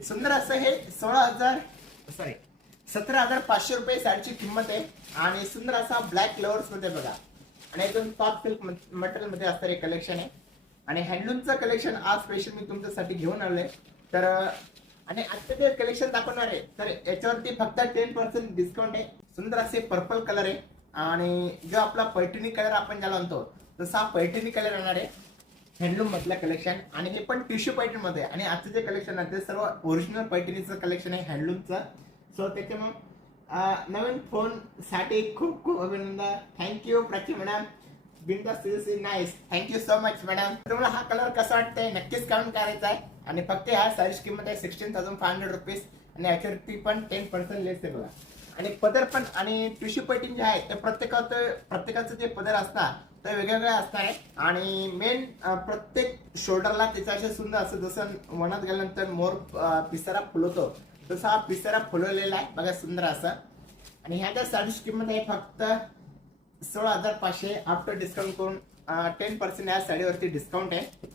सुंदर असं हे 17,500 रुपये साडीची किंमत आहे आणि सुंदर असा ब्लॅक लवर्स मध्ये बघा आणि एकदम सॉफ्ट सिल्क मटेरियल मध्ये असणारे कलेक्शन आहे आणि हँडलूमचं कलेक्शन आज स्पेशल मी तुमच्यासाठी घेऊन आलोय. तर आणि आजचे जे कलेक्शन दाखवणार आहे तर याच्यावरती फक्त 10% डिस्काउंट आहे. सुंदर असे पर्पल कलर आहे आणि जो आपला पैठणी कलर आपण ज्याला म्हणतो तसा पैठणी कलर येणार आहे हँडलूम मधलं कलेक्शन आणि हे पण टिश्यू पैठणी मध्ये आणि आजचं जे कलेक्शन आहे ते सर्व ओरिजिनल पैठणीचं कलेक्शन आहे हँडलूमचं. सो त्याच्यामुळे नवीन फोन साठी खूप खूप अभिनंदन. Thank you Prachi madam. बिंदास nice. Thank you so much madam. तुम्हाला हा कलर कसा वाटतंय नक्कीच कमेंट करायचा आहे आणि फक्त ह्या साईज किंमत आहे 16,500 रुपीज आणि याच्यावरती पण 10% लेस आहे बघा. आणि पदर पण आणि टिश्यू पैठणी जे आहे ते प्रत्येकाचं जे पदर असणार ते वेगवेगळे असणार आहे आणि मेन प्रत्येक शोल्डरला त्याचं असे सुंदर असं जसं वनात गेल्यानंतर मोर पिसारा फुलवतो तसा हा पिसारा फुलवलेला आहे बघा सुंदर असं. आणि ह्या ज्या साडीची किंमत आहे फक्त 16,500 आफ्टर डिस्काउंट करून 10% या साडीवरती डिस्काउंट आहे.